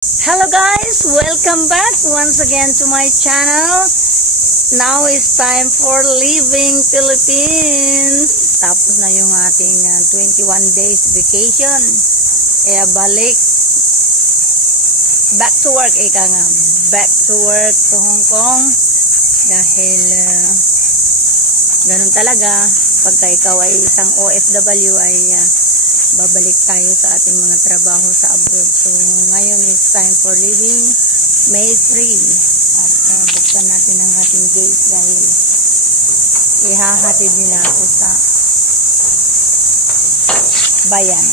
Hello guys, welcome back once again to my channel. Now it's time for Living Philippines. Tapos na yung ating 21 days vacation. Kaya balik. Back to work, ika nga. Back to work to Hong Kong. Dahil ganun talaga. Pagka ikaw ay isang OFW ay babalik tayo sa ating mga trabaho sa abroad. So, ngayon is time for leaving May 3. At buksan natin ang ating gate dahil ihahatid nila ako sa bayan.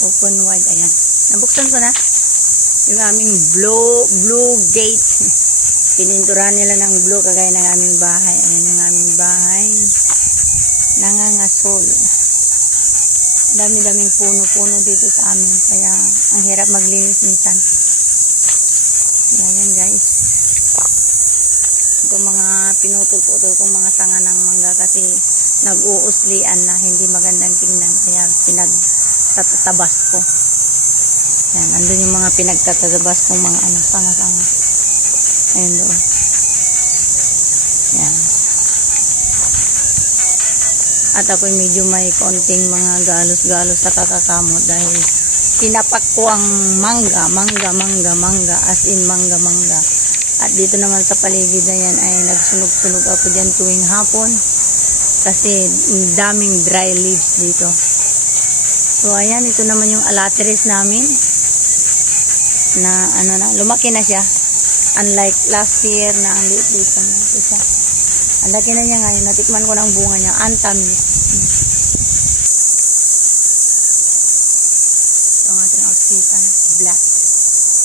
Open wide, ayan. Nabuksan ko na yung aming blue gate. Pininturahan nila ng blue kagaya ng aming bahay. Ayan yung aming bahay. Nangangasol. Dami-daming puno-puno dito sa amin. Kaya ang hirap maglinis minsan. Ayan guys. Ito mga pinutol-putol kong mga sanga ng mangga kasi nag-uuslian na hindi magandang tingnan. Kaya pinagtatabas ko. Yan, andun yung mga pinagtatabas kong mga sanga-sanga. Ayun doon. Yan. At ako'y medyo may konting mga galos-galos sa kakakamot dahil tinapak ko ang mangga, as in mangga. At dito naman sa paligid na yan ay nagsunog-sunog ako dyan tuwing hapon kasi daming dry leaves dito. So ayan, ito naman yung alateris namin na lumaki na siya. Unlike last year na ang liit dito na siya. Ang laki na niya ngayon, natikman ko ng bunga niya, antamis. Ito ang ating outfitan, black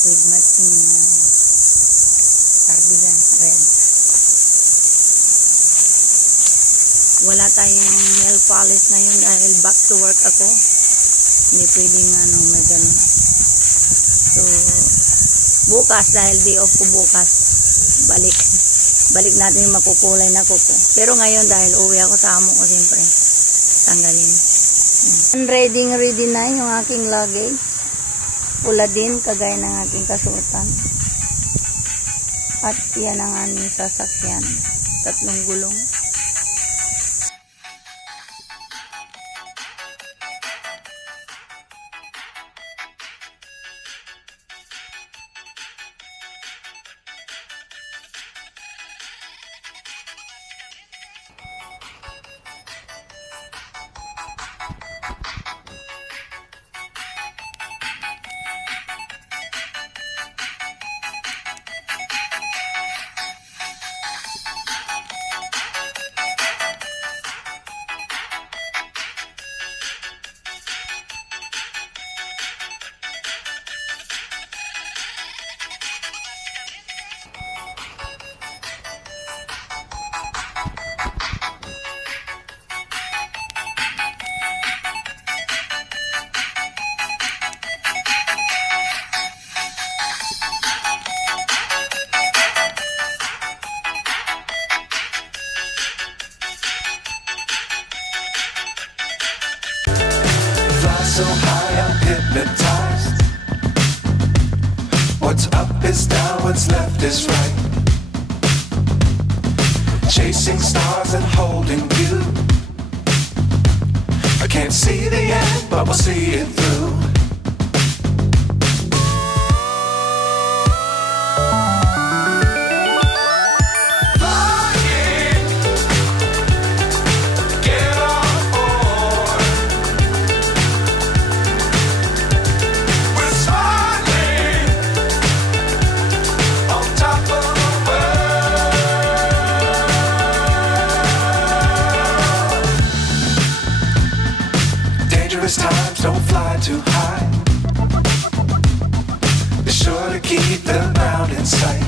with matching cardigan, red. Wala tayong nail polish na yun dahil back to work ako. Hindi pwedeng may ganun. So, bukas dahil day off ko bukas, balik natin yung makukulay na kuko. Pero ngayon dahil uwi ako sa amo ko, siyempre tanggalin. Ready na yung aking luggage. Pula din, kagaya ng aking kasuotan. At yan ang aming sasakyan. 3 gulong. So high I'm hypnotized. What's up is down, what's left is right. Chasing stars and holding you. I can't see the end, but we'll see it through. Times don't fly too high. Be sure to keep the ground in sight.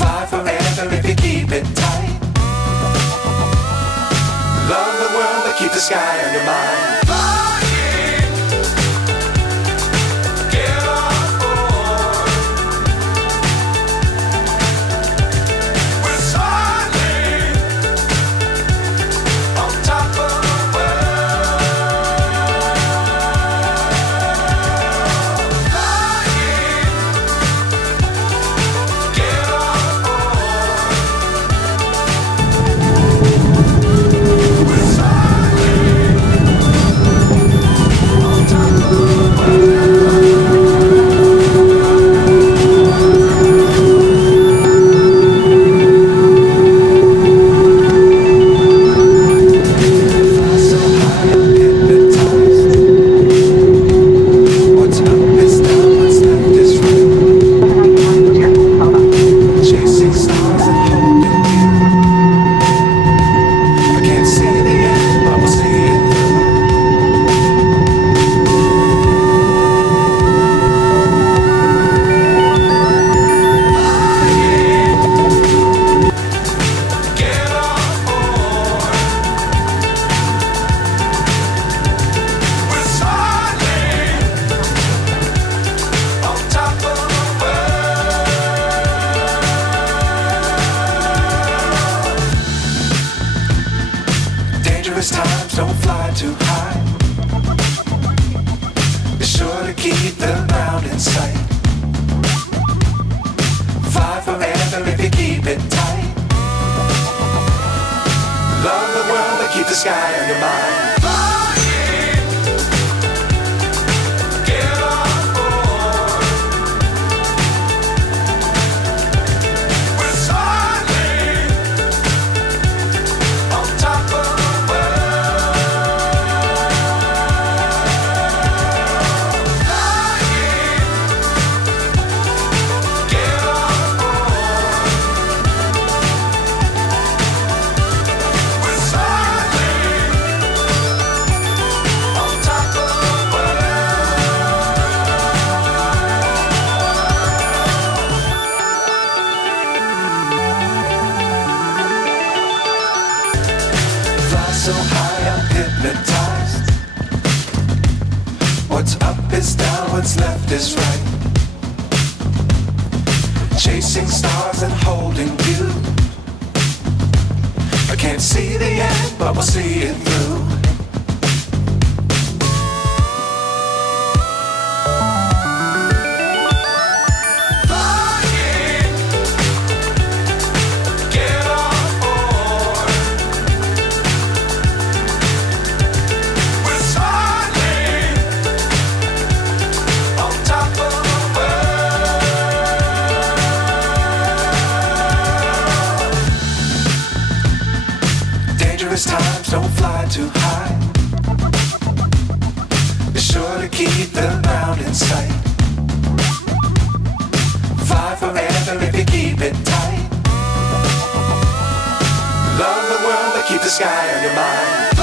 Fly forever if you keep it tight. Love the world. that keep the sky on your mind. Dangerous times don't fly too high. Be sure to keep the ground in sight. Fly forever if you keep it tight. Love the world but keep the sky on your mind. So high I'm hypnotized. What's up is down, what's left is right. Chasing stars and holding you. I can't see the end, but we'll see it through. Dangerous times don't fly too high. Be sure to keep the ground in sight. Fly forever if you keep it tight. Love the world but keep the sky on your mind.